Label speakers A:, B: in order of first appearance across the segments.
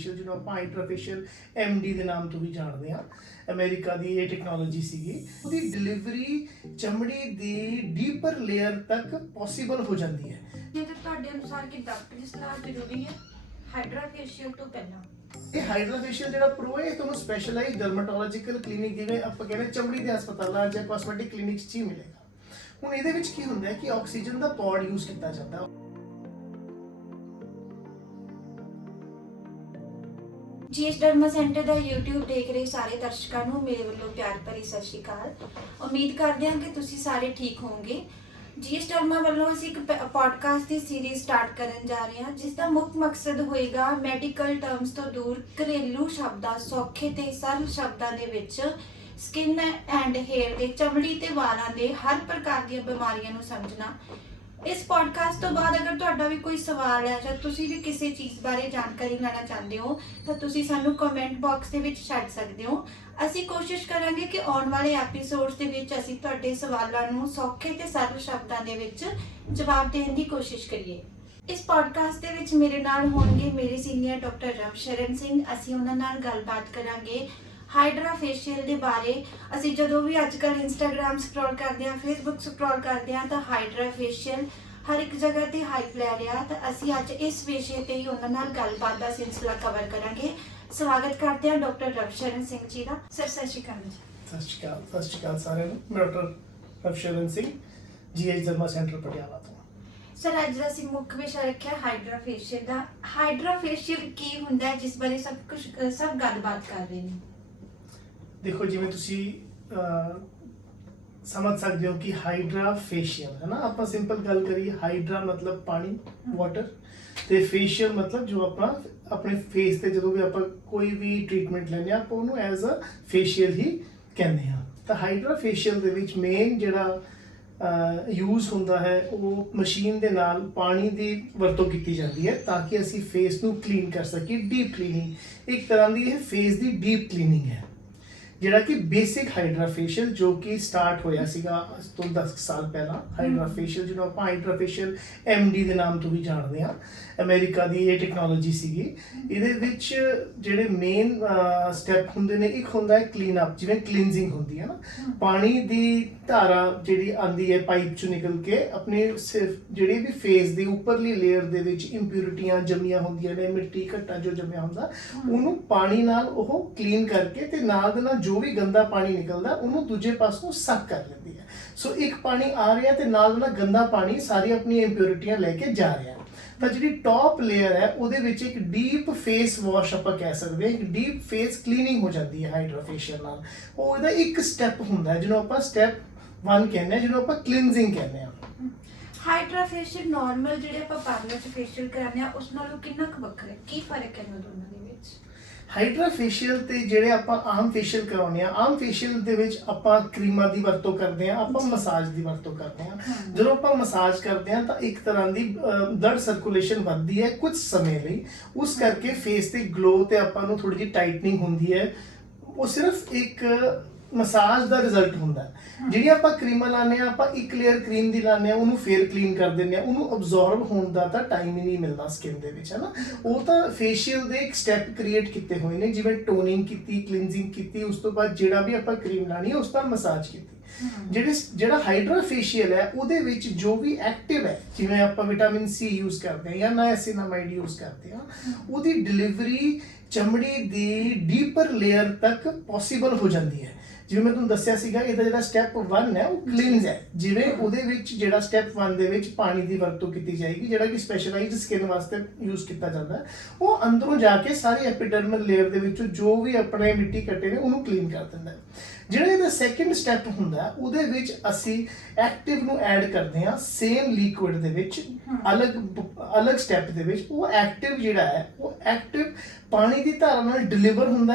A: Facial ਜਿਹਨੂੰ ਆਪਾਂ HydraFacial MD ਦੇ ਨਾਮ ਤੋਂ ਵੀ ਜਾਣਦੇ ਹਾਂ ਅਮਰੀਕਾ ਦੀ ਇਹ ਟੈਕਨੋਲੋਜੀ ਸੀਗੀ। ਉਹਦੀ ਡਿਲੀਵਰੀ ਚਮੜੀ ਦੀ ਡੀਪਰ ਲੇਅਰ ਤੱਕ ਪੋਸੀਬਲ ਹੋ ਜਾਂਦੀ ਹੈ।
B: ਜੇ ਤਾਂ ਤੁਹਾਡੇ ਅਨੁਸਾਰ ਕਿ ਡਾਕਟਰ ਦੀ ਸਲਾਹ ਜ਼ਰੂਰੀ ਹੈ? ਹਾਈਡਰਾ ਫੇਸ਼ੀਅਲ ਤੋਂ ਪਹਿਲਾਂ।
A: ਇਹ ਹਾਈਡਰਾਫੇਸ਼ੀਅਲ ਜਿਹੜਾ ਪ੍ਰੋ ਹੈ ਇਹ ਤੁਹਾਨੂੰ ਸਪੈਸ਼ਲਾਈਜ਼ ਡਰਮਾਟੋਲੋਜੀਕਲ ਕਲੀਨਿਕ ਜਿਵੇਂ ਆਪਾਂ ਕਹਿੰਦੇ ਚਮੜੀ ਦੇ ਹਸਪਤਾਲਾਂ ਜਾਂ ਕਾਸਮੈਟਿਕ ਕਲੀਨਿਕਸ 'ਚ ਹੀ ਮਿਲੇਗਾ। ਹੁਣ ਇਹਦੇ ਵਿੱਚ ਕੀ ਹੁੰਦਾ ਹੈ ਕਿ ਆਕਸੀਜਨ ਦਾ ਪੌਡ ਯੂਜ਼ ਕੀਤਾ ਜਾਂਦਾ। ਹੈ
B: ਜੀਐਸ ਡਰਮਾ ਸੈਂਟਰ ਦਾ YouTube ਦੇਖ ਰਹੇ ਸਾਰੇ ਦਰਸ਼ਕਾਂ ਨੂੰ, ਮੇਰੇ ਵੱਲੋਂ ਪਿਆਰ ਭਰੀ ਸਤਿ ਸ਼੍ਰੀ ਅਕਾਲ। ਉਮੀਦ ਕਰਦੇ ਹਾਂ ਕਿ ਤੁਸੀਂ ਸਾਰੇ ਠੀਕ ਹੋਵੋਗੇ। ਜੀਐਸ ਡਰਮਾ ਵੱਲੋਂ ਅਸੀਂ ਇੱਕ ਪੋਡਕਾਸਟ ਦੀ ਸੀਰੀਜ਼ ਸਟਾਰਟ ਕਰਨ ਜਾ ਰਹੇ ਹਾਂ ਜਿਸ ਦਾ ਮੁੱਖ ਮਕਸਦ ਹੋਏਗਾ ਮੈਡੀਕਲ ਟਰਮਸ ਤੋਂ ਦੂਰ, ਘਰੇਲੂ ਸ਼ਬਦਾਂ, ਸੌਖੇ ਤੇ ਸਰਲ ਸ਼ਬਦਾਂ ਦੇ ਵਿੱਚ ਸਕਿਨ ਐਂਡ ਹੇਅਰ ਦੇ ਚਮੜੀ ਤੇ ਵਾਲਾਂ ਦੇ ਹਰ ਪ੍ਰਕਾਰ ਦੀਆਂ ਬਿਮਾਰੀਆਂ ਨੂੰ ਸਮਝਣਾ ਇਸ ਪੋਡਕਾਸਟ ਤੋਂ ਬਾਅਦ ਅਗਰ ਤੁਹਾਡਾ ਵੀ ਕੋਈ ਸਵਾਲ ਹੈ ਜਾਂ ਤੁਸੀਂ ਵੀ ਕਿਸੇ ਚੀਜ਼ ਬਾਰੇ ਜਾਣਕਾਰੀ ਲੈਣਾ ਚਾਹੁੰਦੇ ਹੋ, ਤਾਂ ਤੁਸੀਂ ਸਾਨੂੰ ਕਮੈਂਟ ਬਾਕਸ ਦੇ ਵਿੱਚ ਛੱਡ ਸਕਦੇ ਹੋ। ਅਸੀਂ ਕੋਸ਼ਿਸ਼ ਕਰਾਂਗੇ ਕਿ ਆਉਣ ਵਾਲੇ ਐਪੀਸੋਡਸ ਦੇ ਵਿੱਚ ਅਸੀਂ ਤੁਹਾਡੇ ਸਵਾਲਾਂ ਨੂੰ ਸੌਖੇ ਤੇ ਸਰਲ ਸ਼ਬਦਾਂ ਦੇ ਵਿੱਚ ਜਵਾਬ ਦੇਣ ਦੀ ਕੋਸ਼ਿਸ਼ ਕਰੀਏ। ਇਸ ਪੋਡਕਾਸਟ ਦੇ ਵਿੱਚ ਮੇਰੇ ਨਾਲ ਹੋਣਗੇ ਮੇਰੇ ਸੀਨੀਅਰ ਡਾਕਟਰ ਰਵਸ਼ਰਨ ਸਿੰਘ। ਅਸੀਂ ਉਹਨਾਂ ਨਾਲ ਗੱਲਬਾਤ ਕਰਾਂਗੇ। ਹਾਈਡਰਾ ਫੇਸ਼ੀਅਲ ਦੇ ਬਾਰੇ ਅਸੀਂ ਜਦੋਂ ਵੀ ਅੱਜਕੱਲ ਇੰਸਟਾਗ੍ਰam ਸਕਰੋਲ ਕਰਦੇ ਹਾਂ ਫੇਸਬੁੱਕ ਸਕਰੋਲ ਕਰਦੇ ਹਾਂ ਤਾਂ ਹਾਈਡਰਾ ਫੇਸ਼ੀਅਲ ਹਰ ਇੱਕ ਜਗ੍ਹਾ ਤੇ ਹਾਈਪ ਲੈ ਰਿਹਾ। ਤਾਂ ਅਸੀਂ ਅੱਜ ਇਸ ਵਿਸ਼ੇ ਤੇ ਹੀ ਉਹਨਾਂ ਨਾਲ ਗੱਲਬਾਤ ਦਾ ਸਿਲਸਿਲਾ ਕਵਰ ਕਰਾਂਗੇ। ਸਵਾਗਤ ਕਰਦੇ ਹਾਂ ਡਾਕਟਰ ਰਵਸ਼ਰਨ ਸਿੰਘ ਜੀ ਦਾ। ਸਰ ਸਤਿ ਸ਼੍ਰੀ ਅਕਾਲ ਜੀ।
A: ਸਤਿ ਸ਼੍ਰੀ ਅਕਾਲ ਸਤਿ ਸ਼੍ਰੀ ਅਕਾਲ ਸਾਰਿਆਂ ਨੂੰ। ਮੈਂ doctor Ravsharan Singh G H derma centre Patiala ਤੋਂ।
B: ਸਰ ਅੱਜ ਦਾ ਅਸੀਂ ਮੁੱਖ ਵਿਸ਼ਾ ਰੱਖਿਆ ਹਾਈਡਰਾ ਫੇਸ਼ੀਅਲ ਦਾ। ਹਾਈਡਰਾ ਫੇਸ਼ੀਅਲ ਕੀ ਹੁੰਦਾ ਹੈ ਜਿਸ ਬਾਰੇ ਸਭ ਕੁਝ ਸਭ ਗੱਲਬਾਤ ਕਰ ਰਹੇ ਨੇ?
A: ਦੇਖੋ ਜਿਵੇਂ ਤੁਸੀਂ ਸਮਝ ਸਕਦੇ ਹੋ ਕਿ ਹਾਈਡਰਾ ਫੇਸ਼ੀਅਲ ਹੈ ਨਾ? ਆਪਾਂ ਸਿੰਪਲ ਗੱਲ ਕਰੀਏ ਹਾਈਡਰਾ ਮਤਲਬ ਪਾਣੀ ਵਾਟਰ ਤੇ ਫੇਸ਼ੀਅਲ ਮਤਲਬ ਜੋ ਆਪਾਂ ਆਪਣੇ ਫੇਸ ਤੇ ਜਦੋਂ ਵੀ ਆਪਾਂ ਕੋਈ ਵੀ ਟ੍ਰੀਟਮੈਂਟ ਲੈਂਦੇ ਹਾਂ ਆਪਾਂ ਉਹਨੂੰ ਐਜ਼ ਅ ਫੇਸ਼ੀਅਲ ਹੀ ਕਹਿੰਦੇ ਹਾਂ। ਤਾਂ ਹਾਈਡਰਾ ਫੇਸ਼ੀਅਲ ਦੇ ਵਿੱਚ ਮੇਨ ਜਿਹੜਾ ਯੂਜ਼ ਹੁੰਦਾ ਹੈ ਉਹ ਮਸ਼ੀਨ ਦੇ ਨਾਲ ਪਾਣੀ ਦੀ ਵਰਤੋਂ ਕੀਤੀ ਜਾਂਦੀ ਹੈ ਤਾਂ ਕਿ ਅਸੀਂ ਫੇਸ ਨੂੰ ਕਲੀਨ ਕਰ ਸਕੀਏ ਡੀਪ ਕਲੀਨਿੰਗ ਇੱਕ ਤਰ੍ਹਾਂ ਦੀ ਇਹ ਫੇਸ ਦੀ ਡੀਪ ਕਲੀਨਿੰਗ ਹੈ। ਜਿਹੜਾ ਕਿ ਬੇਸਿਕ ਹਾਈਡਰਾ ਫੇਸ਼ੀਅਲ ਜੋ ਕਿ ਸਟਾਰਟ ਹੋਇਆ ਸੀਗਾ ਅੱਜ ਤੋਂ 10 ਸਾਲ ਪਹਿਲਾਂ ਹਾਈਡਰਾ ਫੇਸ਼ੀਅਲ ਜਿਹਨੂੰ ਆਪਾਂ ਹਾਈਡਰਾ ਫੇਸ਼ੀਅਲ ਐਮਡੀ ਦੇ ਨਾਮ ਤੋਂ ਵੀ ਜਾਣਦੇ ਹਾਂ। ਅਮਰੀਕਾ ਦੀ ਇਹ ਟੈਕਨੋਲੋਜੀ ਸੀਗੀ। ਇਹਦੇ ਵਿੱਚ ਜਿਹੜੇ ਮੇਨ ਸਟੈਪ ਹੁੰਦੇ ਨੇ ਇੱਕ ਹੁੰਦਾ ਹੈ ਕਲੀਨ ਅਪ ਜਿਵੇਂ ਕਲੀਨਜ਼ਿੰਗ ਹੁੰਦੀ ਹੈ ਨਾ। ਪਾਣੀ ਦੀ ਧਾਰਾ ਜਿਹੜੀ ਆਂਦੀ ਹੈ ਪਾਈਪ ਚੋਂ ਨਿਕਲ ਕੇ ਆਪਣੇ ਸਿਰਫ ਜਿਹੜੀ ਵੀ ਫੇਸ ਦੀ ਉੱਪਰਲੀ ਲੇਅਰ ਦੇ ਵਿੱਚ ਇੰਪਿਉਰਿਟੀਆਂ ਜੰਮੀਆਂ ਹੁੰਦੀਆਂ ਨੇ ਮਿੱਟੀ ਘੱਟਾ ਜੋ ਜੰਮਿਆ ਹੁੰਦਾ ਉਹਨੂੰ ਪਾਣੀ ਨਾਲ ਉਹ ਕਲੀਨ ਕਰਕੇ ਤੇ ਨਾਲ ਦੇ ਨਾਲ ਜੋ ਵੀ ਗੰਦਾ ਪਾਣੀ ਨਿਕਲਦਾ, ਉਹਨੂੰ ਦੂਜੇ ਪਾਸੋਂ ਸੱਕ ਕਰ ਲੈਂਦੀ ਹੈ। ਸੋ ਇੱਕ ਪਾਣੀ ਆ ਰਿਹਾ ਤੇ ਨਾਲ ਦੇ ਨਾਲ ਗੰਦਾ ਪਾਣੀ ਸਾਰੀ ਆਪਣੀਆਂ ਇੰਪਿਉਰਿਟੀਆਂ ਲੈ ਕੇ ਜਾ ਰਿਹਾ ਤਾਂ ਜਿਹੜੀ ਟੌਪ ਲੇਅਰ ਹੈ, ਉਹਦੇ ਵਿੱਚ ਇੱਕ ਡੀਪ ਫੇਸ ਵਾਸ਼ ਆਪਾਂ ਕਹਿ ਸਕਦੇ ਹਾਂ, ਇੱਕ ਡੀਪ ਫੇਸ ਕਲੀਨਿੰਗ ਹੋ ਜਾਂਦੀ ਹੈ ਹਾਈਡਰਾ ਫੇਸ਼ੀਅਲ ਨਾਲ। ਉਹ ਇਹਦਾ ਇੱਕ ਸਟੈਪ ਹੁੰਦਾ ਹੈ, ਜਿਹਨੂੰ ਆਪਾਂ ਸਟੈਪ 1 ਕਹਿੰਦੇ ਹਾਂ, ਜਿਹਨੂੰ ਆਪਾਂ ਕਲੀਨਜ਼ਿੰਗ ਕਹਿੰਦੇ ਹਾਂ।
B: ਹਾਈਡਰਾ ਫੇਸ਼ੀਅਲ ਨਾਰਮਲ ਜਿਹੜੇ ਆਪਾਂ ਪਾਰਲਰ 'ਚ ਫੇਸ਼ੀਅਲ ਕਰਾਉਂਦੇ ਆ ਉਸ ਨਾਲੋਂ ਕਿੰਨਾ ਕੁ ਵੱਖਰਾ ਹੈ? ਕੀ ਫ਼ਰਕ ਹੈ ਇਹਨਾਂ ਦੋਨਾਂ ਦੇ? ਵਿੱਚ
A: ਹਾਈਡਰਾ ਫੇਸ਼ੀਅਲ ਤੇ ਜਿਹੜੇ ਆਪਾਂ ਆਮ ਫੇਸ਼ੀਅਲ ਕਰਾਉਂਦੇ ਆ ਆਮ ਫੇਸ਼ੀਅਲ ਦੇ ਵਿੱਚ ਆਪਾਂ ਕਰੀਮਾਂ ਦੀ ਵਰਤੋਂ ਕਰਦੇ ਆ ਆਪਾਂ ਮਸਾਜ ਦੀ ਵਰਤੋਂ ਕਰਦੇ ਆ। ਜਦੋਂ ਆਪਾਂ ਮਸਾਜ ਕਰਦੇ ਆ ਤਾਂ ਇੱਕ ਤਰ੍ਹਾਂ ਦੀ ਬਲੱਡ ਸਰਕੂਲੇਸ਼ਨ ਵੱਧਦੀ ਹੈ ਕੁਝ ਸਮੇਂ ਲਈ। ਉਸ ਕਰਕੇ ਫੇਸ ਤੇ ਗਲੋ ਤੇ ਆਪਾਂ ਨੂੰ ਥੋੜੀ ਜਿਹੀ ਟਾਈਟਨਿੰਗ ਹੁੰਦੀ ਹੈ। ਉਹ ਸਿਰਫ ਇੱਕ ਮਸਾਜ ਦਾ ਰਿਜ਼ਲਟ ਹੁੰਦਾ ਹੈ। ਜਿਹੜੀ ਆਪਾਂ ਕਰੀਮਾਂ ਲਾਉਂਦੇ ਆ ਆਪਾਂ ਇੱਕ ਲੇਅਰ ਕਰੀਮ ਦੀ ਲਾਉਂਦੇ ਆ ਉਹਨੂੰ ਫੇਰ ਕਲੀਨ ਕਰ ਦਿੰਦੇ ਆ ਉਹਨੂੰ ਅਬਜ਼ੌਰਬ ਹੋਣ ਦਾ ਤਾਂ ਟਾਈਮ ਹੀ ਨਹੀਂ ਮਿਲਦਾ ਸਕਿਨ ਦੇ ਵਿੱਚ ਹੈ ਨਾ ਉਹ ਤਾਂ ਫੇਸ਼ੀਅਲ ਦੇ ਇੱਕ ਸਟੈਪ ਕ੍ਰੀਏਟ ਕੀਤੇ ਹੋਏ ਨੇ ਜਿਵੇਂ ਟੋਨਿੰਗ ਕੀਤੀ ਕਲੀਨਜ਼ਿੰਗ ਕੀਤੀ ਉਸ ਤੋਂ ਬਾਅਦ ਜਿਹੜਾ ਵੀ ਆਪਾਂ ਕਰੀਮ ਲਾਣੀ ਉਸ ਦਾ ਮਸਾਜ ਕੀਤੀ। ਜਿਹੜੇ ਜਿਹੜਾ ਹਾਈਡਰਾ ਫੇਸ਼ੀਅਲ ਹੈ ਉਹਦੇ ਵਿੱਚ ਜੋ ਵੀ ਐਕਟਿਵ ਹੈ ਜਿਵੇਂ ਆਪਾਂ ਵਿਟਾਮਿਨ ਸੀ ਯੂਜ਼ ਕਰਦੇ ਹਾਂ ਜਾਂ ਨਾਇਸਿਨਾਮਾਈਡ ਯੂਜ਼ ਕਰਦੇ ਹਾਂ ਉਹਦੀ ਡਿਲੀਵਰੀ ਚਮੜੀ ਦੀ ਡੀਪਰ ਲੇਅਰ ਤੱਕ ਪੋਸੀਬਲ ਹੋ ਜਾਂਦੀ ਹੈ। ਜਿਵੇਂ ਮੈਂ ਤੁਹਾਨੂੰ ਦੱਸਿਆ ਸੀਗਾ ਇਹਦਾ ਜਿਹੜਾ ਸਟੈਪ 1 ਹੈ ਉਹ ਕਲੀਨਜ਼ ਹੈ। ਜਿਵੇਂ ਉਹਦੇ ਵਿੱਚ ਜਿਹੜਾ ਸਟੈਪ 1 ਦੇ ਵਿੱਚ ਪਾਣੀ ਦੀ ਵਰਤੋਂ ਕੀਤੀ ਜਾਏਗੀ ਜਿਹੜਾ ਕਿ ਸਪੈਸ਼ਲਾਈਜ਼ਡ ਸਕਿਨ ਵਾਸਤੇ ਯੂਜ਼ ਕੀਤਾ ਜਾਂਦਾ ਹੈ ਉਹ ਅੰਦਰੋਂ ਜਾ ਕੇ ਸਾਰੀ ਐਪੀਡਰਮਲ ਲੇਅਰ ਦੇ ਵਿੱਚੋਂ ਜੋ ਵੀ ਆਪਣੇ ਮਿੱਟੀ ਕੱਟੇ ਨੇ ਉਹਨੂੰ ਕਲੀਨ ਕਰ ਦਿੰਦਾ ਹੈ। ਜਿਹੜਾ ਇਹਦਾ ਸੈਕੰਡ ਸਟੈਪ ਹੁੰਦਾ ਉਹਦੇ ਵਿੱਚ ਅਸੀਂ ਐਕਟਿਵ ਨੂੰ ਐਡ ਕਰਦੇ ਹਾਂ ਸੇਮ ਲਿਕੁਇਡ ਦੇ ਵਿੱਚ ਅਲੱਗ ਅਲੱਗ ਸਟੈਪ ਦੇ ਵਿੱਚ। ਉਹ ਐਕਟਿਵ ਜਿਹੜਾ ਹੈ ਉਹ ਐਕਟਿਵ ਪਾਣੀ ਦੀ ਧਾਰਾ ਨਾਲ ਡਿਲੀਵਰ ਹੁੰਦਾ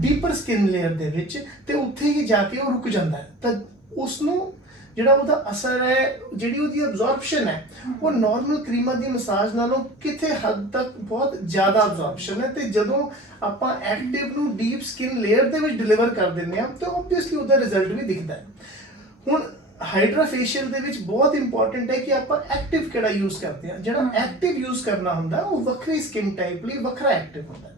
A: ਡੀਪਰ ਸਕਿਨ ਲੇਅਰ ਦੇ ਵਿੱਚ ਤੇ ਉੱਥੇ ਹੀ ਜਾ ਕੇ ਉਹ ਰੁਕ ਜਾਂਦਾ ਤਾਂ ਉਸ ਨੂੰ ਜਿਹੜਾ ਉਹਦਾ ਅਸਰ ਹੈ ਜਿਹੜੀ ਉਹਦੀ ਅਬਜ਼ੌਰਪਸ਼ਨ ਹੈ ਉਹ ਨਾਰਮਲ ਕਰੀਮਾਂ ਦੀ ਮਸਾਜ ਨਾਲੋਂ ਕਿਤੇ ਹੱਦ ਤੱਕ ਬਹੁਤ ਜ਼ਿਆਦਾ ਅਬਜ਼ੌਰਪਸ਼ਨ ਹੈ ਤੇ ਜਦੋਂ ਆਪਾਂ ਐਕਟਿਵ ਨੂੰ ਡੀਪ ਸਕਿਨ ਲੇਅਰ ਦੇ ਵਿੱਚ ਡਿਲੀਵਰ ਕਰ ਦਿੰਦੇ ਹਾਂ ਤਾਂ ਆਬਵੀਅਸਲੀ ਉਹਦਾ ਰਿਜ਼ਲਟ ਵੀ ਦਿਖਦਾ ਹੈ। ਹੁਣ ਹਾਈਡਰਾ ਫੇਸ਼ੀਅਲ ਦੇ ਵਿੱਚ ਬਹੁਤ ਇੰਪੋਰਟੈਂਟ ਹੈ ਕਿ ਆਪਾਂ ਐਕਟਿਵ ਕਿਹੜਾ ਯੂਜ਼ ਕਰਦੇ ਹਾਂ? ਜਿਹੜਾ ਐਕਟਿਵ ਯੂਜ਼ ਕਰਨਾ ਹੁੰਦਾ ਉਹ ਵੱਖਰੀ ਸਕਿਨ ਟਾਈਪ ਲਈ ਵੱਖਰਾ ਐਕਟਿਵ ਹੁੰਦਾ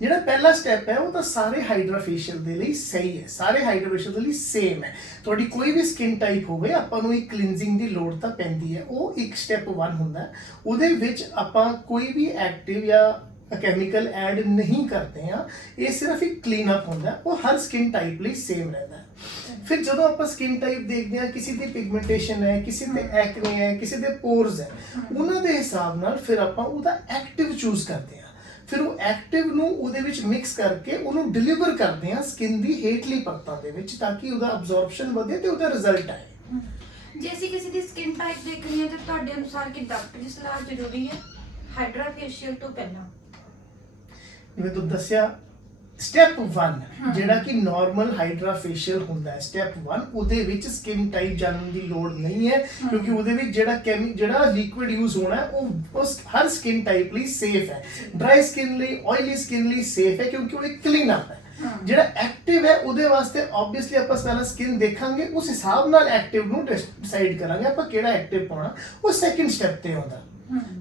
A: ਜਿਹੜਾ ਪਹਿਲਾ ਸਟੈਪ ਹੈ, ਉਹ ਤਾਂ ਸਾਰੇ ਹਾਈਡਰਾ ਫੇਸ਼ੀਅਲ ਦੇ ਲਈ ਸਹੀ ਹੈ, ਸਾਰੇ ਹਾਈਡਰਾ ਫੇਸ਼ੀਅਲ ਦੇ ਲਈ ਸੇਮ ਹੈ। ਤੁਹਾਡੀ ਕੋਈ ਵੀ ਸਕਿਨ ਟਾਈਪ ਹੋਵੇ, ਆਪਾਂ ਨੂੰ ਇੱਕ ਕਲੀਨਜ਼ਿੰਗ ਦੀ ਲੋੜ ਤਾਂ ਪੈਂਦੀ ਹੈ। ਉਹ ਇੱਕ ਸਟੈਪ 1 ਹੁੰਦਾ ਉਹਦੇ ਵਿੱਚ ਆਪਾਂ ਕੋਈ ਵੀ ਐਕਟਿਵ ਜਾਂ ਕੈਮੀਕਲ ਐਡ ਨਹੀਂ ਕਰਦੇ ਆ ਇਹ ਸਿਰਫ ਇੱਕ ਕਲੀਨ ਅਪ ਹੁੰਦਾ ਉਹ ਹਰ ਸਕਿਨ ਟਾਈਪ ਲਈ ਸੇਮ ਰਹਿੰਦਾ ਫਿਰ ਜਦੋਂ ਆਪਾਂ ਸਕਿਨ ਟਾਈਪ ਦੇਖਦੇ ਹਾਂ, ਕਿਸੇ ਦੀ ਪਿਗਮੈਂਟੇਸ਼ਨ ਹੈ, ਕਿਸੇ ਦੇ ਐਕਨੇ ਹੈ, ਕਿਸੇ ਦੇ ਪੋਰਸ ਹੈ, ਉਹਨਾਂ ਦੇ ਹਿਸਾਬ ਨਾਲ ਫਿਰ ਆਪਾਂ ਉਹਦਾ ਐਕਟਿਵ ਚੂਜ਼ ਕਰਦੇ ਹਾਂ। ਫਿਰ ਉਹ ਐਕਟਿਵ ਨੂੰ ਉਹਦੇ ਵਿੱਚ ਮਿਕਸ ਕਰਕੇ ਉਹਨੂੰ ਡਿਲੀਵਰ ਕਰਦੇ ਹਾਂ ਸਕਿਨ ਦੀ ਹੇਠਲੀ ਪਰਤਾਂ ਦੇ ਵਿੱਚ ਤਾਂ ਕਿ ਉਹਦਾ ਅਬਜ਼ੌਰਪਸ਼ਨ ਵਧੇ ਤੇ ਉਹਦਾ ਰਿਜ਼ਲਟ ਆਏ।
B: ਜੇ ਅਸੀਂ ਕਿਸੇ ਦੀ ਸਕਿਨ ਟਾਈਪ ਦੇਖਣੀ ਹੈ ਤਾਂ ਤੁਹਾਡੇ ਅਨੁਸਾਰ ਕਿ ਡਾਕਟਰ ਦੀ ਸਲਾਹ ਜ਼ਰੂਰੀ ਹੈ? ਹਾਈਡਰਾ ਫੇਸ਼ੀਅਲ ਤੋਂ ਪਹਿਲਾਂ।
A: ਜਿਵੇਂ ਤੂੰ ਦੱਸਿਆ ਸਟੈਪ 1
B: ਹਾਂ।
A: ਜਿਹੜਾ ਕਿ ਨਾਰਮਲ ਹਾਈਡਰਾ ਫੇਸ਼ੀਅਲ ਹੁੰਦਾ ਹੈ ਸਟੈਪ 1 ਉਹਦੇ ਵਿੱਚ ਸਕਿਨ ਟਾਈਪ ਜਾਣਨ ਦੀ ਲੋੜ ਨਹੀਂ ਹੈ। ਕਿਉਂਕਿ ਉਹਦੇ ਵਿੱਚ ਜਿਹੜਾ ਕੈਮੀ ਜਿਹੜਾ ਲਿਕੁਇਡ ਯੂਜ਼ ਹੋਣਾ ਹੈ ਉਹ ਉਸ ਹਰ ਸਕਿਨ ਟਾਈਪ ਲਈ ਸੇਫ ਹੈ ਡਰਾਈ ਸਕਿਨ ਲਈ ਆਇਲੀ ਸਕਿਨ ਲਈ ਸੇਫ ਹੈ ਕਿਉਂਕਿ ਉਹ ਇੱਕ ਕਲੀਨ ਅਪ ਹੈ। ਜਿਹੜਾ ਐਕਟਿਵ ਹੈ ਉਹਦੇ ਵਾਸਤੇ ਆਬਵੀਅਸਲੀ ਆਪਾਂ ਪਹਿਲਾਂ ਸਕਿਨ ਦੇਖਾਂਗੇ ਉਸ ਹਿਸਾਬ ਨਾਲ ਐਕਟਿਵ ਨੂੰ ਡਿਸਾਈਡ ਕਰਾਂਗੇ ਆਪਾਂ ਕਿਹੜਾ ਐਕਟਿਵ ਪਾਉਣਾ ਉਹ ਸੈਕਿੰਡ ਸਟੈਪ ਤੇ ਆਉਂਦਾ।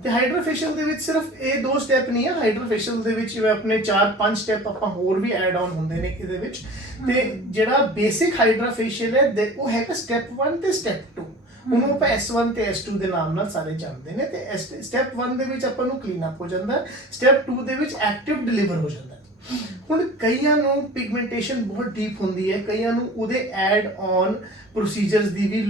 A: ਤੇ ਹਾਈਡਰਾ ਫੇਸ਼ੀਅਲ ਦੇ ਵਿੱਚ ਸਿਰਫ ਇਹ ਦੋ ਸਟੈਪ ਨਹੀਂ ਹੈ ਹਾਈਡਰਾ ਫੇਸ਼ੀਅਲ ਦੇ ਵਿੱਚ ਜਿਵੇਂ ਆਪਣੇ 4-5 ਸਟੈਪ ਆਪਾਂ ਹੋਰ ਵੀ ਐਡ ਆਨ ਹੁੰਦੇ ਨੇ ਇਹਦੇ ਵਿੱਚ। ਤੇ ਜਿਹੜਾ ਬੇਸਿਕ ਹਾਈਡਰਾ ਫੇਸ਼ੀਅਲ ਹੈ ਉਹ ਹੈਗਾ ਸਟੈਪ 1 ਤੇ ਸਟੈਪ 2 ਉਹਨੂੰ ਆਪਾਂ S1 ਤੇ S2 ਦੇ ਨਾਮ ਨਾਲ ਸਾਰੇ ਜਾਣਦੇ ਨੇ ਤੇ ਸਟੈਪ 1 ਦੇ ਵਿੱਚ ਆਪਾਂ ਨੂੰ ਕਲੀਨ ਅਪ ਹੋ ਜਾਂਦਾ ਸਟੈਪ 2 ਦੇ ਵਿੱਚ ਐਕਟਿਵ ਡਿਲੀਵਰ ਹੋ ਜਾਂਦਾ। ਹੁਣ ਕਈਆਂ ਨੂੰ ਪਿਗਮੈਂਟੇਸ਼ਨ ਬਹੁਤ ਡੀਪ ਹੁੰਦੀ ਹੈ, ਕਈਆਂ ਨੂੰ ਉਹਦੇ ਐਡ ਔਨ ਪ੍ਰੋਸੀਜਰਸ ਦੀ ਵੀ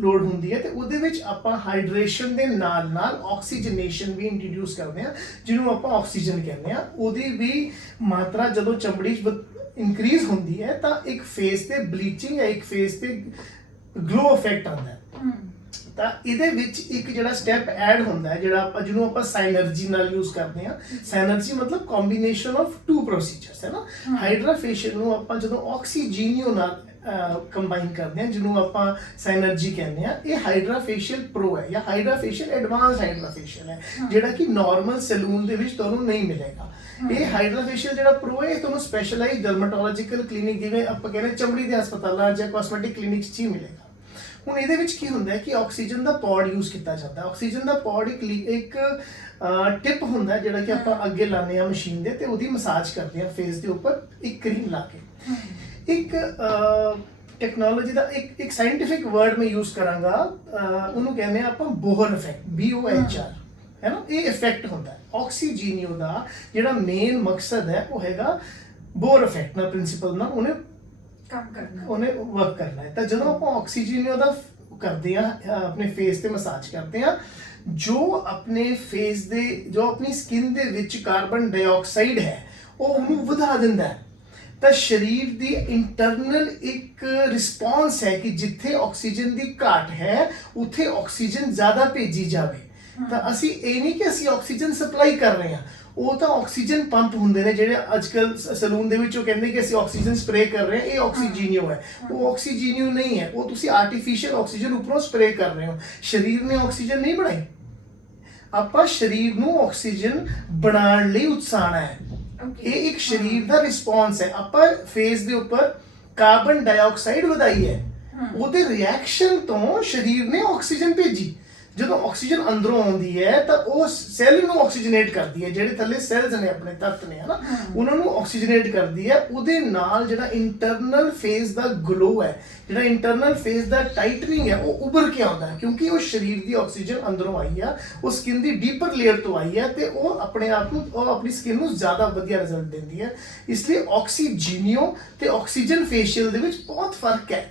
A: ਲੋੜ ਹੁੰਦੀ ਹੈ ਤੇ ਉਹਦੇ ਵਿੱਚ ਆਪਾਂ ਹਾਈਡਰੇਸ਼ਨ ਦੇ ਨਾਲ ਨਾਲ ਆਕਸੀਜਨੇਸ਼ਨ ਵੀ ਇੰਟਰੋਡਿਊਸ ਕਰਦੇ ਹਾਂ, ਜਿਹਨੂੰ ਆਪਾਂ ਆਕਸੀਜਨ ਕਹਿੰਦੇ ਆ ਉਹਦੀ ਵੀ ਮਾਤਰਾ ਜਦੋਂ ਚਮੜੀ 'ਚ ਇਨਕਰੀਜ਼ ਹੁੰਦੀ ਹੈ ਤਾਂ ਇੱਕ ਫੇਸ ਤੇ ਬਲੀਚਿੰਗ ਜਾਂ ਇੱਕ ਫੇਸ ਤੇ ਗਲੋ ਇਫੈਕਟ ਆਉਂਦਾ ਹੈ। ਤਾਂ ਇਹਦੇ ਵਿੱਚ ਇੱਕ ਜਿਹੜਾ ਸਟੈਪ ਐਡ ਹੁੰਦਾ ਹੈ ਜਿਹੜਾ ਆਪਾਂ ਜਿਹਨੂੰ ਆਪਾਂ ਸਾਈਨਰਜੀ ਨਾਲ ਯੂਜ਼ ਕਰਦੇ ਹਾਂ। ਸਾਈਨਰਜੀ ਮਤਲਬ ਕੰਬੀਨੇਸ਼ਨ ਆਫ ਟੂ ਪ੍ਰੋਸੀਜਰਸ ਹੈ ਨਾ। ਹਾਈਡਰਾ ਫੇਸ਼ੀਅਲ ਨੂੰ ਆਪਾਂ ਜਦੋਂ ਆਕਸੀਜੀਨੀਓ ਨਾਲ ਕੰਬਾਈਨ ਕਰਦੇ ਹਾਂ ਜਿਹਨੂੰ ਆਪਾਂ ਸਾਈਨਰਜੀ ਕਹਿੰਦੇ ਆ ਇਹ ਹਾਈਡਰਾ ਫੇਸ਼ੀਅਲ ਪ੍ਰੋ ਹੈ ਜਾਂ hydra facial advance hydra facial ਹੈ। ਜਿਹੜਾ ਕਿ ਨਾਰਮਲ ਸੈਲੂਨ ਦੇ ਵਿੱਚ ਤੁਹਾਨੂੰ ਨਹੀਂ ਮਿਲੇਗਾ। ਇਹ ਹਾਈਡਰਾ ਫੇਸ਼ੀਅਲ ਜਿਹੜਾ ਪ੍ਰੋ ਹੈ ਇਹ ਤੁਹਾਨੂੰ ਸਪੈਸ਼ਲਾਈਜ਼ ਡਰਮਾਟੋਲੋਜੀਕਲ ਕਲੀਨਿਕ ਜਿਵੇਂ ਆਪਾਂ ਕਹਿੰਦੇ ਚਮੜੀ ਦੇ ਹਸਪਤਾਲਾਂ ਜਾਂ ਕਾਸਮੈਟਿਕ ਕਲੀਨਿਕਸ 'ਚ ਹੀ ਮਿਲੇਗਾ। ਹੁਣ ਇਹਦੇ ਵਿੱਚ ਕੀ ਹੁੰਦਾ ਹੈ ਕਿ ਆਕਸੀਜਨ ਦਾ ਪੌਡ ਯੂਜ਼ ਕੀਤਾ ਜਾਂਦਾ ਹੈ। ਆਕਸੀਜਨ ਦਾ ਪੌਡ ਇੱਕ ਲੀ- ਇੱਕ ਟਿਪ ਹੁੰਦਾ ਹੈ ਜਿਹੜਾ ਕਿ ਆਪਾਂ ਅੱਗੇ ਲਾਉਂਦੇ ਆ ਮਸ਼ੀਨ ਦੇ ਤੇ ਉਹਦੀ ਮਸਾਜ ਕਰਦੇ ਆ ਫੇਸ ਦੇ ਉੱਪਰ ਇੱਕ ਕਰੀਮ ਲਾ ਕੇ। ਇੱਕ ਟੈਕਨੋਲੋਜੀ ਦਾ ਇੱਕ ਇੱਕ ਸਾਇੰਟਿਫਿਕ ਵਰਡ ਮੈਂ ਯੂਜ਼ ਕਰਾਂਗਾ ਅਹ, ਉਹਨੂੰ ਕਹਿੰਦੇ ਆ ਆਪਾਂ ਬੋਹਰ effect B O H R ਹੈ। ਨਾ? ਇਹ ਇਫੈਕਟ ਹੁੰਦਾ ਹੈ। ਆਕਸੀਜੀਨੀਓ ਦਾ ਜਿਹੜਾ ਮੇਨ ਮਕਸਦ ਹੈ ਉਹ ਹੈਗਾ ਬੋਹਰ ਇਫੈਕਟ ਨਾਲ ਪ੍ਰਿੰਸੀਪਲ ਨਾਲ ਉਹਨੇ
B: ਕੰਮ ਕਰਨਾ।
A: ਉਹਨੇ ਵਰਕ ਕਰਨਾ ਹੈ। ਤਾਂ ਜਦੋਂ ਆਪਾਂ ਆਕਸੀਜਨ ਦਾ ਫ- ਕਰਦੇ ਆ ਆਪਣੇ ਫੇਸ ਤੇ ਮਸਾਜ ਕਰਦੇ ਆ ਜੋ ਆਪਣੇ ਫੇਸ ਦੇ ਜੋ ਆਪਣੀ ਸਕਿਨ ਦੇ ਵਿੱਚ ਕਾਰਬਨ ਡਾਈਆਕਸਾਈਡ ਹੈ ਉਹ ਉਹਨੂੰ ਵਧਾ ਦਿੰਦਾ ਹੈ। ਤਾਂ ਸਰੀਰ ਦੀ ਇੰਟਰਨਲ ਇੱਕ ਰਿਸਪੌਂਸ ਹੈ ਕਿ ਜਿੱਥੇ ਆਕਸੀਜਨ ਦੀ ਘਾਟ ਹੈ ਉੱਥੇ ਆਕਸੀਜਨ ਜ਼ਿਆਦਾ ਭੇਜੀ ਜਾਵੇ। ਤਾਂ ਅਸੀਂ ਇਹ ਨਹੀਂ ਕਿ ਅਸੀਂ ਆਕਸੀਜਨ ਸਪਲਾਈ ਕਰ ਰਹੇ ਹਾਂ। ਉਹ ਤਾਂ ਆਕਸੀਜਨ ਪੰਪ ਹੁੰਦੇ ਨੇ ਜਿਹੜੇ ਅੱਜਕੱਲ ਸਲੂਨ ਦੇ ਵਿੱਚ ਉਹ ਕਹਿੰਦੇ ਕਿ ਅਸੀਂ ਆਕਸੀਜਨ ਸਪਰੇ ਕਰ ਰਹੇ ਹਾਂ ਇਹ ਆਕਸੀਜੀਨੀਓ ਹੈ। ਉਹ ਆਕਸੀਜੀਨੀਓ ਨਹੀਂ ਹੈ। ਉਹ ਤੁਸੀਂ ਆਰਟੀਫੀਸ਼ੀਅਲ ਆਕਸੀਜਨ ਉੱਪਰੋਂ ਸਪਰੇ ਕਰ ਰਹੇ ਹੋ। ਸਰੀਰ ਨੇ ਆਕਸੀਜਨ ਨਹੀਂ ਬਣਾਈ। ਆਪਾਂ ਸਰੀਰ ਨੂੰ ਆਕਸੀਜਨ ਬਣਾਉਣ ਲਈ ਉਤਸਾਹਣਾ ਹੈ. ਇਹ ਇੱਕ ਸਰੀਰ ਦਾ ਰਿਸਪੌਂਸ ਹੈ। ਆਪਾਂ ਫੇਸ ਦੇ ਉੱਪਰ ਕਾਰਬਨ ਡਾਈਆਕਸਾਈਡ ਵਧਾਈ ਹੈ। ਉਹਦੇ ਰਿਐਕਸ਼ਨ ਤੋਂ ਸਰੀਰ ਨੇ ਆਕਸੀਜਨ ਭੇਜੀ। ਜਦੋਂ ਆਕਸੀਜਨ ਅੰਦਰੋਂ ਆਉਂਦੀ ਹੈ ਤਾਂ ਉਹ ਸੈੱਲ ਨੂੰ ਆਕਸੀਜਨੇਟ ਕਰਦੀ ਹੈ ਜਿਹੜੇ ਥੱਲੇ ਸੈਲਸ ਨੇ ਆਪਣੇ ਤੱਤ ਨੇ ਹਨਾ। ਉਹਨਾਂ ਨੂੰ ਆਕਸੀਜਨੇਟ ਕਰਦੀ ਹੈ ਉਹਦੇ ਨਾਲ ਜਿਹੜਾ ਇੰਟਰਨਲ ਫੇਸ ਦਾ ਗਲੋ ਹੈ ਜਿਹੜਾ ਇੰਟਰਨਲ ਫੇਸ ਦਾ ਟਾਈਟਨਿੰਗ ਹੈ ਉਹ ਉੱਭਰ ਕੇ ਆਉਂਦਾ ਹੈ ਕਿਉਂਕਿ ਉਹ ਸਰੀਰ ਦੀ ਆਕਸੀਜਨ ਅੰਦਰੋਂ ਆਈ ਆ ਉਹ ਸਕਿਨ ਦੀ ਡੀਪਰ ਲੇਅਰ ਤੋਂ ਆਈ ਹੈ ਤੇ ਉਹ ਆਪਣੇ ਆਪ ਨੂੰ ਉਹ ਆਪਣੀ ਸਕਿਨ ਨੂੰ ਜ਼ਿਆਦਾ ਵਧੀਆ ਰਿਜ਼ਲਟ ਦਿੰਦੀ ਹੈ। ਇਸ ਲਈ ਆਕਸੀਜੀਨੀਓ ਤੇ ਆਕਸੀਜਨ ਫੇਸ਼ੀਅਲ ਦੇ ਵਿੱਚ ਬਹੁਤ ਫ਼ਰਕ ਹੈ।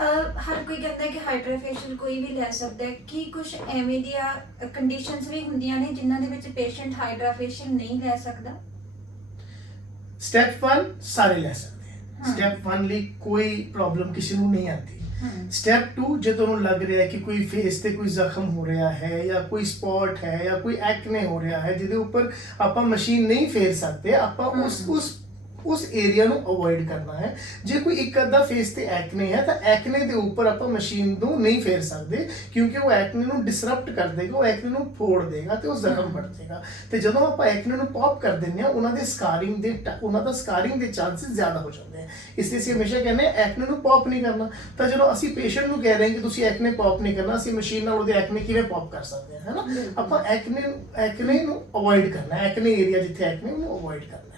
B: ਅਹ ਹਰ ਕੋਈ ਕਹਿੰਦਾ ਹੈ ਕਿ ਹਾਈਡਰਾ ਫੇਸ਼ੀਅਲ ਕੋਈ ਵੀ ਲੈ ਸਕਦਾ ਹੈ ਕੀ ਕੁਝ ਐਵੇਂ ਦੀਆਂ ਕੰਡੀਸ਼ਨਸ ਵੀ ਹੁੰਦੀਆਂ ਨੇ ਜਿਨ੍ਹਾਂ ਦੇ ਵਿੱਚ ਪੇਸ਼ੈਂਟ ਹਾਈਡਰਾ ਫੇਸ਼ੀਅਲ ਨਹੀਂ ਲੈ ਸਕਦਾ
A: ਸਟੈਪ 1 ਸਾਰੇ ਲੈ ਸਕਦੇ
B: ਹਾਂ।
A: ਹੈ ਸਟੈਪ 1 ਲਈ ਕੋਈ ਪ੍ਰੋਬਲਮ ਕਿਸੇ ਨੂੰ ਨਹੀਂ ਆਉਂਦੀ। ਸਟੈਪ 2 ਜੇ ਤੁਹਾਨੂੰ ਲੱਗ ਰਿਹਾ ਹੈ ਕਿ ਕੋਈ ਫੇਸ ਤੇ ਕੋਈ ਜ਼ਖਮ ਹੋ ਰਿਹਾ ਹੈ ਜਾਂ ਕੋਈ ਸਪੌਟ ਹੈ ਜਾਂ ਕੋਈ ਐਕਨੇ ਹੋ ਰਿਹਾ ਹੈ ਜਿਹਦੇ ਉੱਪਰ ਆਪਾਂ ਮਸ਼ੀਨ ਨਹੀਂ ਫੇਰ ਸਕਦੇ ਆਪਾਂ ਉਸ। ਉਸ ਉਸ ਏਰੀਆ ਨੂੰ ਅਵੋਇਡ ਕਰਨਾ ਹੈ। ਜੇ ਕੋਈ ਇੱਕ ਅੱਧਾ ਫੇਸ ਤੇ ਐਕਨੇ ਹੈ ਤਾਂ ਐਕਨੇ ਦੇ ਉੱਪਰ ਆਪਾਂ ਮਸ਼ੀਨ ਨੂੰ ਨਹੀਂ ਫੇਰ ਸਕਦੇ ਕਿਉਂਕਿ ਉਹ ਐਕਨੇ ਨੂੰ ਡਿਸਰਪਟ ਕਰ ਦੇਗਾ ਉਹ ਐਕਨੇ ਨੂੰ ਫੋੜ ਦੇਗਾ ਤੇ ਉਹ ਜ਼ਖਮ ਬਣ ਜਾਏਗਾ। ਤੇ ਜਦੋਂ ਆਪਾਂ ਐਕਨੇ ਨੂੰ ਪੌਪ ਕਰ ਦਿੰਦੇ ਆ ਉਹਨਾਂ ਦੇ ਸਕਾਰਿੰਗ ਦੇ ਉਹਨਾਂ ਦਾ ਸਕਾਰਿੰਗ ਦੇ ਚਾਂਸਸ ਜ਼ਿਆਦਾ ਹੋ ਜਾਂਦੇ ਆ ਇਸ ਲਈ ਅਸੀਂ ਹਮੇਸ਼ਾ ਕਹਿੰਦੇ ਆ ਐਕਨੇ ਨੂੰ ਪੌਪ ਨਹੀਂ ਕਰਨਾ। ਤਾਂ ਜਦੋਂ ਅਸੀਂ ਪੇਸ਼ੈਂਟ ਨੂੰ ਕਹਿ ਰਹੇ ਹਾਂ ਕਿ ਤੁਸੀਂ ਐਕਨੇ ਪੌਪ ਨਹੀਂ ਕਰਨਾ ਅਸੀਂ ਮਸ਼ੀਨ ਨਾਲ ਉਹਦੇ ਐਕਨੇ ਕਿਵੇਂ ਪੌਪ ਕਰ ਸਕਦੇ ਹਾਂ ਹੈਨਾ। ਆਪਾਂ ਐਕਨੇ ਐਕਨੇ ਨੂੰ ਅਵੋਇਡ ਕਰਨਾ ਐਕਨੇ ਏਰੀਆ ਜਿੱਥੇ ਐਕਨੇ ਉਹਨੂੰ ਅਵੋਇਡ ਕਰਨਾ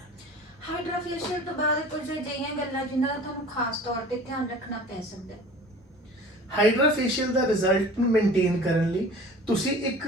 B: ਹਾਈਡਰਾ ਫੇਸ਼ੀਅਲ ਤੋਂ ਬਾਅਦ ਕੁਝ ਅਜਿਹੀਆਂ ਗੱਲਾਂ ਜਿਨ੍ਹਾਂ ਦਾ ਤੁਹਾਨੂੰ ਖਾਸ ਤੌਰ ਤੇ ਧਿਆਨ ਰੱਖਣਾ ਪੈ ਸਕਦਾ ਹੈ।
A: ਹਾਈਡਰਾ ਫੇਸ਼ੀਅਲ ਦਾ ਰਿਜ਼ਲਟ ਨੂੰ ਮੇਨਟੇਨ ਕਰਨ ਲਈ ਤੁਸੀਂ ਇੱਕ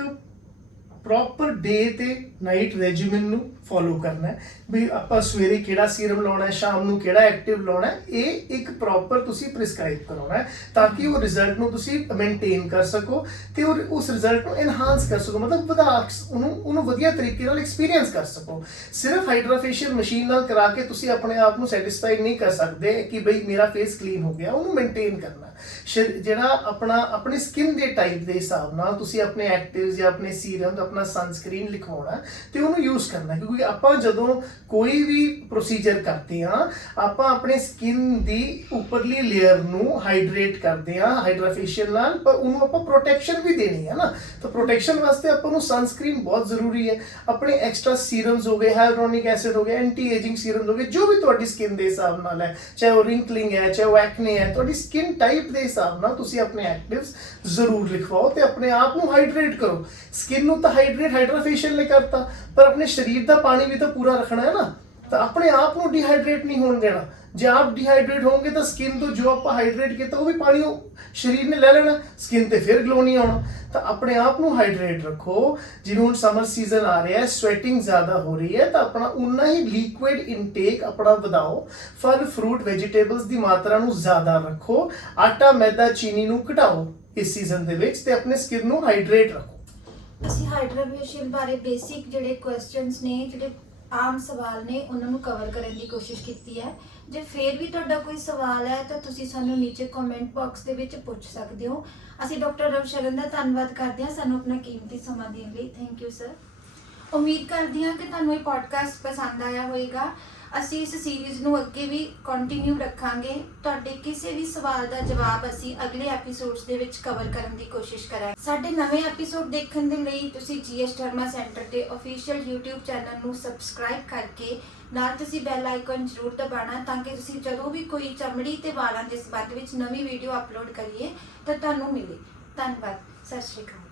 A: ਪ੍ਰੋਪਰ ਡੇ ਤੇ ਨਾਈਟ ਰੈਜੀਮਨ ਨੂੰ ਫੋਲੋ ਕਰਨਾ ਹੈ। ਵੀ ਆਪਾਂ ਸਵੇਰੇ ਕਿਹੜਾ ਸੀਰਮ ਲਾਉਣਾ ਹੈ, ਸ਼ਾਮ ਨੂੰ ਕਿਹੜਾ ਐਕਟਿਵ ਲਾਉਣਾ ਹੈ, ਇਹ ਇੱਕ ਪ੍ਰੋਪਰ ਤੁਸੀਂ ਪ੍ਰਿਸਕ੍ਰਾਈਬ ਕਰਾਉਣਾ ਹੈ ਤਾਂ ਕਿ ਉਹ ਰਿਜ਼ਲਟ ਨੂੰ ਤੁਸੀਂ ਮੇਨਟੇਨ ਕਰ ਸਕੋ ਤੇ ਉਹ ਉਸ ਰਿਜ਼ਲਟ ਨੂੰ ਐਨਹਾਂਸ ਕਰ ਸਕੋ, ਮਤਲਬ ਵਧਾ ਉਹਨੂੰ ਉਹਨੂੰ ਵਧੀਆ ਤਰੀਕੇ ਨਾਲ ਐਕਸਪੀਰੀਅੰਸ ਕਰ ਸਕੋ। ਸਿਰਫ ਹਾਈਡਰਾਫੇਸ਼ੀਅਲ ਮਸ਼ੀਨ ਨਾਲ ਕਰਾ ਕੇ ਤੁਸੀਂ ਆਪਣੇ ਆਪ ਨੂੰ ਸੈਟੀਸਫਾਈ ਨਹੀਂ ਕਰ ਸਕਦੇ ਕਿ ਬਈ ਮੇਰਾ ਫੇਸ ਕਲੀਨ ਹੋ ਗਿਆ, ਉਹਨੂੰ ਮੇਨਟੇਨ ਕਰਨਾ। ਸ਼ਰ- ਜਿਹੜਾ ਆਪਣਾ, ਆਪਣੀ ਸਕਿਨ ਦੇ ਟਾਈਪ ਦੇ ਹਿਸਾਬ ਨਾਲ ਤੁਸੀਂ ਆਪਣੇ ਐਕਟਿਵਸ ਜਾਂ ਆਪਣੇ ਸੀਰਮ ਆਪਣਾ ਸਨਸਕ੍ਰੀਨ ਲਿਖਵਾਉਣਾ ਤੇ ਉਹਨੂੰ ਯੂਜ਼ ਕਰਨਾ ਕਿਉਂਕਿ ਆਪਾਂ ਜਦੋਂ ਕੋਈ ਵੀ ਪ੍ਰੋਸੀਜਰ ਕਰਦੇ ਆ ਆਪਾਂ ਆਪਣੇ ਸਕਿਨ ਦੀ ਉੱਪਰਲੀ ਲੇਅਰ ਨੂੰ ਹਾਈਡਰੇਟ ਕਰਦੇ ਆ ਹਾਈਡਰਾਫੇਸ਼ੀਅਲ ਨਾਲ, ਪਰ ਉਹਨੂੰ ਆਪਾਂ ਪ੍ਰੋਟੈਕਸ਼ਨ ਵੀ ਦੇਣੀ ਹੈ ਨਾ। ਤਾਂ ਪ੍ਰੋਟੈਕਸ਼ਨ ਵਾਸਤੇ ਆਪਾਂ ਨੂੰ ਸਨਸਕ੍ਰੀਨ ਬਹੁਤ ਜ਼ਰੂਰੀ ਹੈ। ਆਪਣੇ ਐਕਸਟਰਾ ਸੀਰਮਸ ਹੋ ਗਏ ਹਾਈਡਰੋਨਿਕ ਐਸਿਡ ਹੋ ਗਏ ਐਂਟੀ ਏਜਿੰਗ ਸੀਰਮਸ ਹੋ ਗਏ, ਜੋ ਵੀ ਤੁਹਾਡੀ ਸਕਿਨ ਦੇ ਹਿਸਾਬ ਨਾਲ ਹੈ, ਚਾਹੇ ਉਹ ਰਿੰਕਲਿੰਗ ਹੈ, ਚਾਹੇ ਉਹ ਐਕਨੇ ਹੈ, ਤੁਹਾਡੀ ਸਕਿਨ ਟਾਈਪ ਦੇ ਹਿਸਾਬ ਨਾਲ ਤੁਸੀਂ ਆਪਣੇ ਐਕਟਿਵਸ ਜ਼ਰੂਰ ਲਿਖਵਾਓ ਤੇ ਆਪਣੇ ਆਪ ਨੂੰ ਹਾਈਡਰੇਟ ਕਰੋ। ਸਕਿਨ ਨੂੰ ਤਾਂ ਹਾਈਡਰੇਟ ਹਾਈਡਰਾਫੇਸ਼ੀਅਲ ਨੇ ਕਰਤਾ। ਪਰ ਆਪਣੇ ਸਰੀਰ ਦਾ ਪਾਣੀ ਵੀ ਤਾਂ ਪੂਰਾ ਰੱਖਣਾ ਹੈ ਨਾ। ਤਾਂ ਆਪਣੇ ਆਪ ਨੂੰ ਡੀਹਾਈਡਰੇਟ ਨਹੀਂ ਹੋਣ ਦੇਣਾ। ਜੇ ਆਪ ਡੀਹਾਈਡਰੇਟ ਹੋਵੋਗੇ ਤਾਂ ਸਕਿਨ ਤੋਂ ਜੋ ਆਪਾਂ ਹਾਈਡਰੇਟ ਕੀਤਾ, ਉਹ ਵੀ ਪਾਣੀ ਉਹ ਸਰੀਰ ਨੇ ਲੈ ਲੈਣਾ ਸਕਿਨ ਤੇ ਫਿਰ ਗਲੋ ਨਹੀਂ ਆਉਣਾ। ਤਾਂ ਆਪਣੇ ਆਪ ਨੂੰ ਹਾਈਡਰੇਟ ਰੱਖੋ। ਜਿਵੇਂ ਹੁਣ ਸਮਰ ਸੀਜ਼ਨ ਆ ਰਿਹਾ ਹੈ ਸਵੈਟਿੰਗ ਜ਼ਿਆਦਾ ਹੋ ਰਹੀ ਹੈ, ਤਾਂ ਆਪਣਾ ਉਨਾ ਹੀ ਲਿਕੁਇਡ ਇਨਟੇਕ ਆਪਣਾ ਵਧਾਓ। ਫਲ ਫਰੂਟ ਵੈਜੀਟੇਬਲਸ ਦੀ ਮਾਤਰਾ ਨੂੰ ਜ਼ਿਆਦਾ ਰੱਖੋ। ਆਟਾ, ਮੈਦਾ, ਚੀਨੀ ਨੂੰ ਘਟਾਓ ਇਸ ਸੀਜ਼ਨ ਦੇ ਵਿੱਚ ਤੇ ਆਪਣੇ ਸਕਿਨ ਨੂੰ ਹਾਈਡਰੇਟ ਰੱਖੋ।
B: ਅਸੀਂ ਹਾਈਡਰਾ ਬਾਰੇ ਬੇਸਿਕ ਜਿਹੜੇ ਕੁਐਸਚਨਸ ਨੇ, ਜਿਹੜੇ ਆਮ ਸਵਾਲ ਨੇ, ਉਹਨਾਂ ਨੂੰ ਕਵਰ ਕਰਨ ਦੀ ਕੋਸ਼ਿਸ਼ ਕੀਤੀ ਹੈ। ਜੇ ਫੇਰ ਵੀ ਤੁਹਾਡਾ ਕੋਈ ਸਵਾਲ ਹੈ, ਤਾਂ ਤੁਸੀਂ ਸਾਨੂੰ ਨੀਚੇ ਕਮੈਂਟ ਬਾਕਸ ਦੇ ਵਿੱਚ ਪੁੱਛ ਸਕਦੇ ਹੋ। ਅਸੀਂ ਡਾਕਟਰ ਰਵਸ਼ਰਨ ਦਾ ਧੰਨਵਾਦ ਕਰਦੇ ਹਾਂ ਸਾਨੂੰ ਆਪਣਾ ਕੀਮਤੀ ਸਮਾਂ ਦੇਣ ਲਈ। ਥੈਂਕ ਯੂ ਸਰ ਉਮੀਦ ਕਰਦੀ ਹਾਂ ਕਿ ਤੁਹਾਨੂੰ ਇਹ ਪੋਡਕਾਸਟ ਪਸੰਦ ਆਇਆ ਹੋਵੇਗਾ। ਅਸੀਂ ਇਸ ਸੀਰੀਜ਼ ਨੂੰ ਅੱਗੇ ਵੀ ਕੰਟੀਨਿਊ ਰੱਖਾਂਗੇ। ਤੁਹਾਡੇ ਕਿਸੇ ਵੀ ਸਵਾਲ ਦਾ ਜਵਾਬ ਅਸੀਂ ਅਗਲੇ ਐਪੀਸੋਡਸ ਦੇ ਵਿੱਚ ਕਵਰ ਕਰਨ ਦੀ ਕੋਸ਼ਿਸ਼ ਕਰਾਂਗੇ। ਸਾਡੇ ਨਵੇਂ ਐਪੀਸੋਡ ਦੇਖਣ ਦੇ ਲਈ ਤੁਸੀਂ ਜੀਐਸ ਧਰਮਾ ਸੈਂਟਰ ਦੇ ਅਫੀਸ਼ੀਅਲ YouTube ਚੈਨਲ ਨੂੰ ਸਬਸਕ੍ਰਾਈਬ ਕਰਕੇ ਨਾਲ ਤੁਸੀਂ ਬੈਲ ਆਈਕਨ ਜ਼ਰੂਰ ਦਬਾਉਣਾ ਤਾਂ ਕਿ ਤੁਸੀਂ ਜਦੋਂ ਵੀ ਕੋਈ ਚਮੜੀ ਤੇ ਵਾਲਾਂ ਦੇ ਸੰਬੰਧ ਵਿੱਚ ਨਵੀਂ ਵੀਡੀਓ ਅਪਲੋਡ ਕਰੀਏ ਤਾਂ ਤੁਹਾਨੂੰ ਮਿਲੇ। ਧੰਨਵਾਦ। ਸਤਿ ਸ਼੍ਰੀ ਅਕਾਲ।